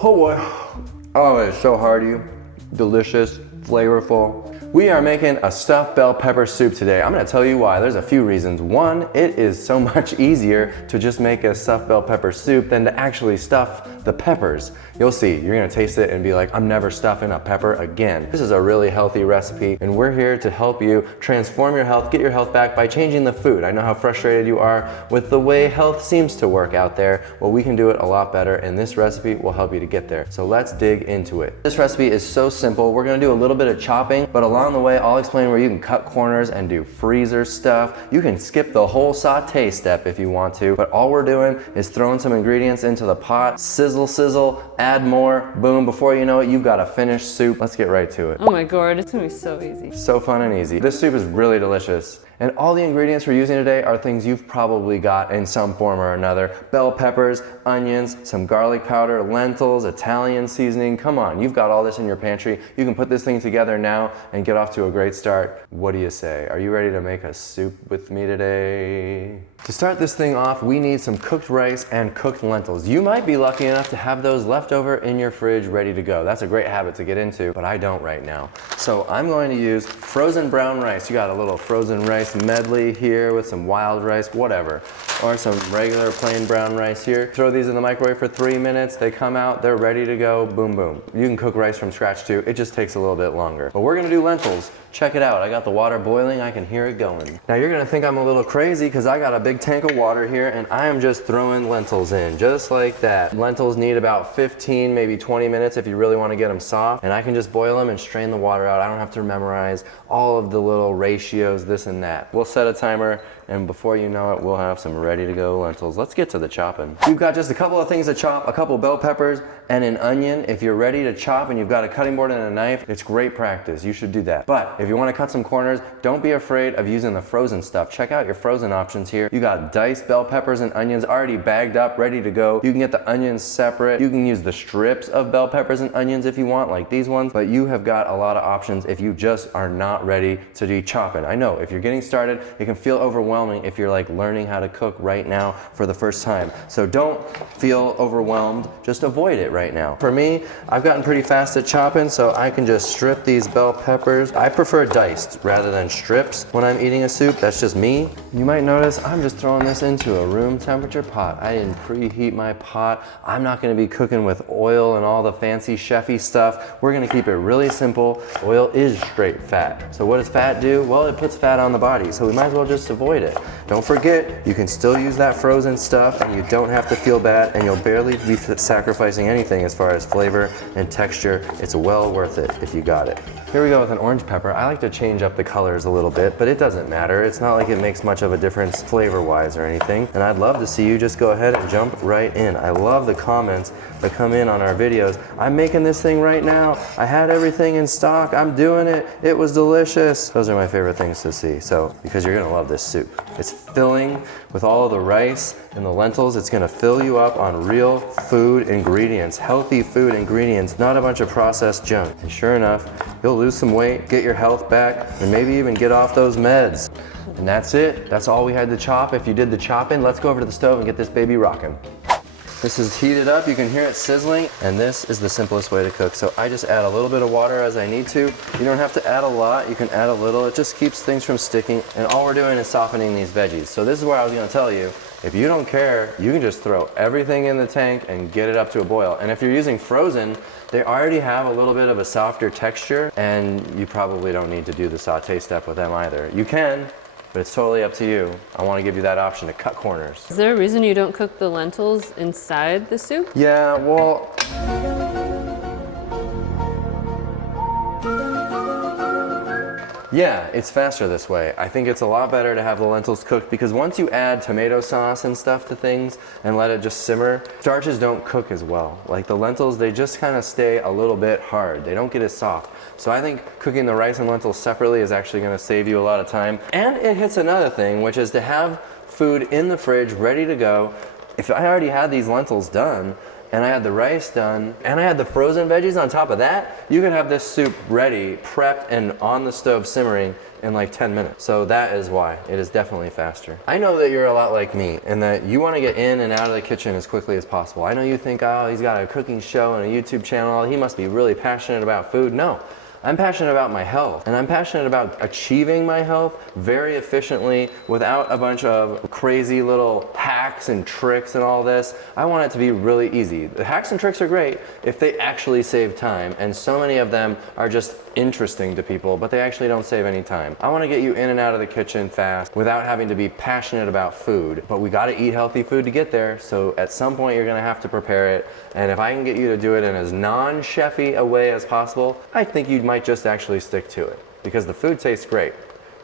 Oh boy. Oh, it's so hearty, delicious, flavorful. We are making a stuffed bell pepper soup today. I'm gonna tell you why. There's a few reasons. One, it is so much easier to just make a stuffed bell pepper soup than to actually stuff the peppers. You'll see, you're gonna taste it and be like, I'm never stuffing a pepper again. This is a really healthy recipe and we're here to help you transform your health, get your health back by changing the food. I know how frustrated you are with the way health seems to work out there. Well, we can do it a lot better and this recipe will help you to get there. So let's dig into it. This recipe is so simple. We're gonna do a little bit of chopping, but along the way, I'll explain where you can cut corners and do freezer stuff. You can skip the whole saute step if you want to, but all we're doing is throwing some ingredients into the pot, sizzle, sizzle, add more, boom, before you know it, you've got a finished soup. Let's get right to it. Oh my god, it's gonna be so easy. So fun and easy. This soup is really delicious. And all the ingredients we're using today are things you've probably got in some form or another. Bell peppers, onions, some garlic powder, lentils, Italian seasoning. Come on, you've got all this in your pantry. You can put this thing together now and get off to a great start. What do you say? Are you ready to make a soup with me today? To start this thing off, we need some cooked rice and cooked lentils. You might be lucky enough to have those left over in your fridge ready to go. That's a great habit to get into, but I don't right now. So I'm going to use frozen brown rice. You got a little frozen rice medley here with some wild rice, whatever. Or some regular plain brown rice here. Throw these in the microwave for 3 minutes. They come out, they're ready to go, boom, boom. You can cook rice from scratch too. It just takes a little bit longer. But we're gonna do lentils. Check it out, I got the water boiling, I can hear it going. Now you're gonna think I'm a little crazy because I got a big tank of water here and I am just throwing lentils in, just like that. Lentils need about 15, maybe 20 minutes if you really wanna get them soft. And I can just boil them and strain the water out. I don't have to memorize all of the little ratios, this and that. We'll set a timer and before you know it, we'll have some ready to go lentils. Let's get to the chopping. You've got just a couple of things to chop, a couple bell peppers and an onion. If you're ready to chop and you've got a cutting board and a knife, it's great practice. You should do that. But if you want to cut some corners, don't be afraid of using the frozen stuff. Check out your frozen options here. You got diced bell peppers and onions already bagged up, ready to go. You can get the onions separate. You can use the strips of bell peppers and onions if you want, like these ones, but you have got a lot of options if you just are not ready to do chopping. I know if you're getting started, it can feel overwhelming if you're like learning how to cook right now for the first time. So don't feel overwhelmed, just avoid it right now. For me, I've gotten pretty fast at chopping, so I can just strip these bell peppers. I prefer diced rather than strips when I'm eating a soup. That's just me. You might notice I'm just throwing this into a room temperature pot. I didn't preheat my pot. I'm not gonna be cooking with oil and all the fancy chefy stuff. We're gonna keep it really simple. Oil is straight fat. So what does fat do? Well, it puts fat on the body, so we might as well just avoid it. Don't forget, you can still use that frozen stuff and you don't have to feel bad and you'll barely be sacrificing anything as far as flavor and texture. It's well worth it if you got it. Here we go with an orange pepper. I like to change up the colors a little bit, but it doesn't matter. It's not like it makes much of a difference flavor-wise or anything. And I'd love to see you just go ahead and jump right in. I love the comments that come in on our videos. I'm making this thing right now. I had everything in stock. I'm doing it. It was delicious. Those are my favorite things to see. So, because you're gonna love this soup. It's filling with all of the rice and the lentils. It's gonna fill you up on real food ingredients, healthy food ingredients, not a bunch of processed junk. And sure enough, you'll lose some weight, get your health back, and maybe even get off those meds. And that's it. That's all we had to chop. If you did the chopping, let's go over to the stove and get this baby rocking. This is heated up, you can hear it sizzling, and this is the simplest way to cook. So I just add a little bit of water as I need to. You don't have to add a lot, you can add a little. It just keeps things from sticking, and all we're doing is softening these veggies. So this is where I was gonna tell you, if you don't care, you can just throw everything in the tank and get it up to a boil. And if you're using frozen, they already have a little bit of a softer texture, and you probably don't need to do the saute step with them either. You can, but it's totally up to you. I want to give you that option to cut corners. Is there a reason you don't cook the lentils inside the soup? Yeah, well, yeah, it's faster this way. I think it's a lot better to have the lentils cooked because once you add tomato sauce and stuff to things and let it just simmer, starches don't cook as well. Like the lentils, they just kind of stay a little bit hard. They don't get as soft. So I think cooking the rice and lentils separately is actually gonna save you a lot of time. And it hits another thing, which is to have food in the fridge ready to go. If I already had these lentils done, and I had the rice done, and I had the frozen veggies on top of that, you can have this soup ready, prepped, and on the stove simmering in like 10 minutes. So that is why it is definitely faster. I know that you're a lot like me and that you want to get in and out of the kitchen as quickly as possible. I know you think, oh, he's got a cooking show and a YouTube channel, he must be really passionate about food. No. I'm passionate about my health, and I'm passionate about achieving my health very efficiently without a bunch of crazy little hacks and tricks and all this. I want it to be really easy. The hacks and tricks are great if they actually save time, and so many of them are just interesting to people, but they actually don't save any time. I want to get you in and out of the kitchen fast without having to be passionate about food, but we got to eat healthy food to get there, so at some point you're going to have to prepare it, and if I can get you to do it in as non-chefy a way as possible, I think you might just actually stick to it, because the food tastes great.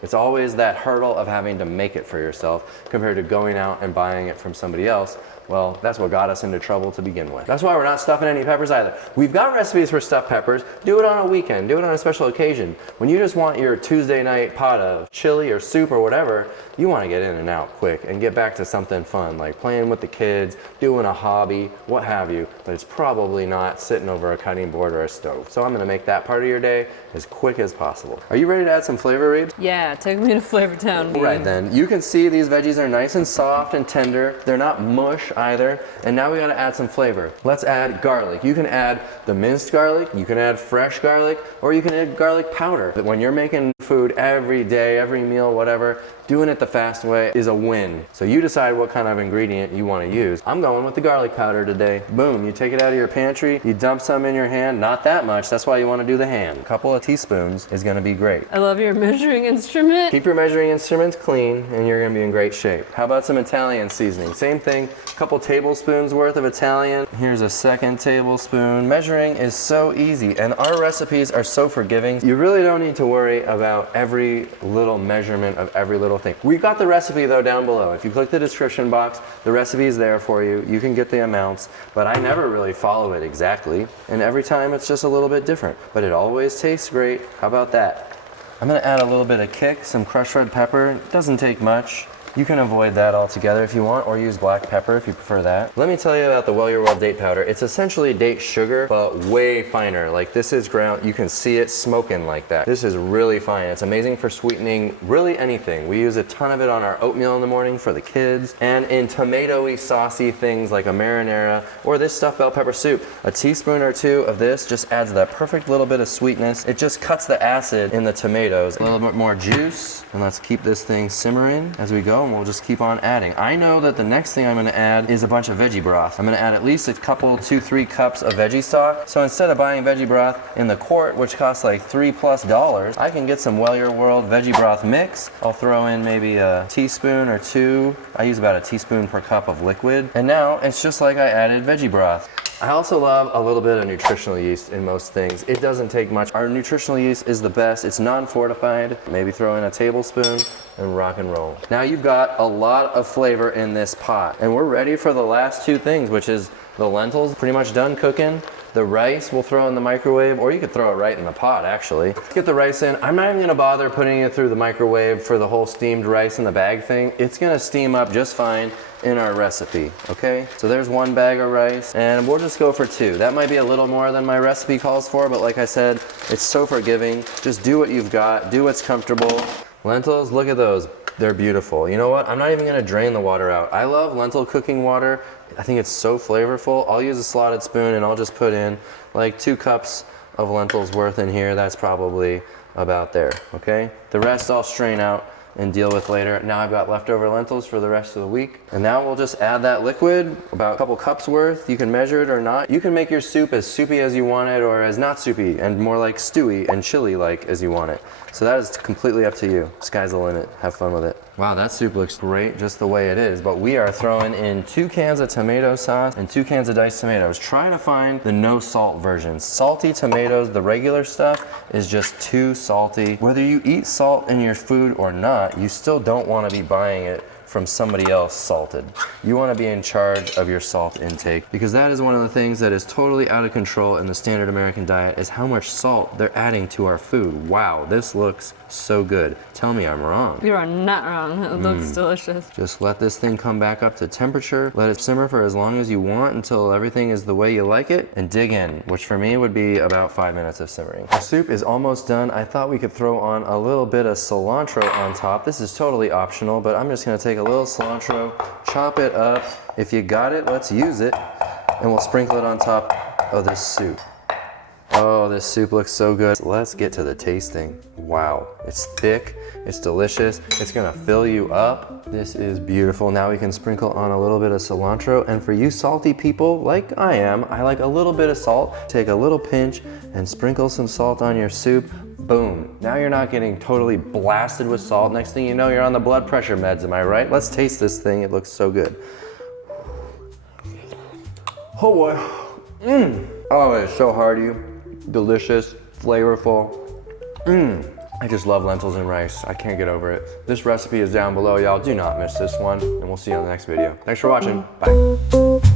It's always that hurdle of having to make it for yourself compared to going out and buying it from somebody else. Well, that's what got us into trouble to begin with. That's why we're not stuffing any peppers either. We've got recipes for stuffed peppers. Do it on a weekend, do it on a special occasion. When you just want your Tuesday night pot of chili or soup or whatever, you want to get in and out quick and get back to something fun, like playing with the kids, doing a hobby, what have you, but it's probably not sitting over a cutting board or a stove. So I'm gonna make that part of your day as quick as possible. Are you ready to add some flavor, Reed? Yeah, take me to Flavor Town. Right then, you can see these veggies are nice and soft and tender. They're not mush either. And now we gotta add some flavor. Let's add garlic. You can add the minced garlic, you can add fresh garlic, or you can add garlic powder. But when you're making food every day, every meal, whatever, doing it the fast way is a win. So you decide what kind of ingredient you want to use. I'm going with the garlic powder today. Boom, you take it out of your pantry, you dump some in your hand, not that much, that's why you want to do the hand. A couple of teaspoons is going to be great. I love your measuring instrument. Keep your measuring instruments clean and you're going to be in great shape. How about some Italian seasoning? Same thing, a couple tablespoons worth of Italian. Here's a second tablespoon. Measuring is so easy and our recipes are so forgiving. You really don't need to worry about every little measurement of every little thing. We've got the recipe though down below. If you click the description box, the recipe is there for you. You can get the amounts, but I never really follow it exactly. And every time it's just a little bit different, but it always tastes great. How about that? I'm gonna add a little bit of kick, some crushed red pepper. It doesn't take much. You can avoid that altogether if you want, or use black pepper if you prefer that. Let me tell you about the Well Your World date powder. It's essentially date sugar, but way finer. Like this is ground, you can see it smoking like that. This is really fine. It's amazing for sweetening really anything. We use a ton of it on our oatmeal in the morning for the kids, and in tomatoey, saucy things like a marinara, or this stuffed bell pepper soup. A teaspoon or two of this just adds that perfect little bit of sweetness. It just cuts the acid in the tomatoes. A little bit more juice, and let's keep this thing simmering as we go. And we'll just keep on adding. I know that the next thing I'm going to add is a bunch of veggie broth. I'm going to add at least a couple, 2-3 cups of veggie stock. So instead of buying veggie broth in the quart, which costs like $3+, I can get some Well Your World veggie broth mix. I'll throw in maybe a teaspoon or two. I use about a teaspoon per cup of liquid. And now it's just like I added veggie broth. I also love a little bit of nutritional yeast in most things. It doesn't take much. Our nutritional yeast is the best. It's non-fortified. Maybe throw in a tablespoon and rock and roll. Now you've got a lot of flavor in this pot. And we're ready for the last two things, which is the lentils, pretty much done cooking. The rice we'll throw in the microwave, or you could throw it right in the pot actually. Get the rice in. I'm not even gonna bother putting it through the microwave for the whole steamed rice in the bag thing. It's gonna steam up just fine in our recipe, okay? So there's one bag of rice, and we'll just go for two. That might be a little more than my recipe calls for, but like I said, it's so forgiving. Just do what you've got, do what's comfortable. Lentils, look at those. They're beautiful. You know what? I'm not even gonna drain the water out. I love lentil cooking water. I think it's so flavorful. I'll use a slotted spoon and I'll just put in like 2 cups of lentils worth in here. That's probably about there, okay? The rest I'll strain out and deal with later. Now I've got leftover lentils for the rest of the week. And now we'll just add that liquid, about a couple cups worth. You can measure it or not. You can make your soup as soupy as you want it, or as not soupy and more like stewy and chili-like as you want it. So that is completely up to you. Sky's the limit. Have fun with it. Wow, that soup looks great just the way it is, but we are throwing in 2 cans of tomato sauce and 2 cans of diced tomatoes. Try to find the no salt version. Salty tomatoes, the regular stuff, is just too salty. Whether you eat salt in your food or not, you still don't want to be buying it from somebody else salted. You want to be in charge of your salt intake, because that is one of the things that is totally out of control in the standard American diet, is how much salt they're adding to our food. Wow, this looks so good. Tell me I'm wrong. You are not wrong. It looks delicious. Just let this thing come back up to temperature. Let it simmer for as long as you want until everything is the way you like it, and dig in, which for me would be about 5 minutes of simmering. Our soup is almost done. I thought we could throw on a little bit of cilantro on top. This is totally optional, but I'm just gonna take a little cilantro, chop it up. If you got it, let's use it, and we'll sprinkle it on top of this soup. Oh, this soup looks so good. Let's get to the tasting. Wow, it's thick, it's delicious, it's gonna fill you up. This is beautiful. Now we can sprinkle on a little bit of cilantro, and for you salty people like I am, I like a little bit of salt. Take a little pinch and sprinkle some salt on your soup. Boom. Now you're not getting totally blasted with salt. Next thing you know, you're on the blood pressure meds, am I right? Let's taste this thing, it looks so good. Oh boy. Oh, it's so hearty, delicious, flavorful. I just love lentils and rice. I can't get over it. This recipe is down below, y'all. Do not miss this one, and we'll see you on the next video. Thanks for watching. Bye.